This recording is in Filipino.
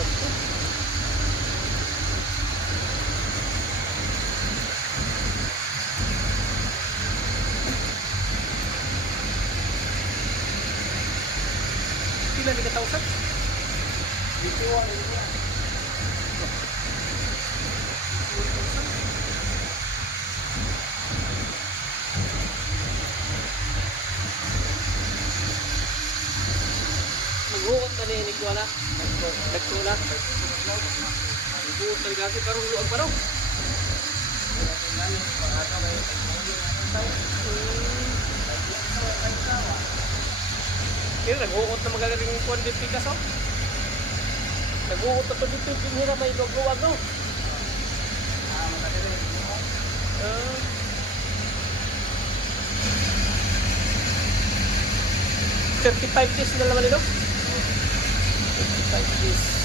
Pila ni katawsan? Dito wala dito. Maghuot na ni Kuala. Nagtula. Maghuot talaga kasi karong luag pa raw. Kaya naghuot na magagaling kuwan dito Picasso. Naghuot na to dito pinira may luag-luag no. 35 days na naman ito. 35 days.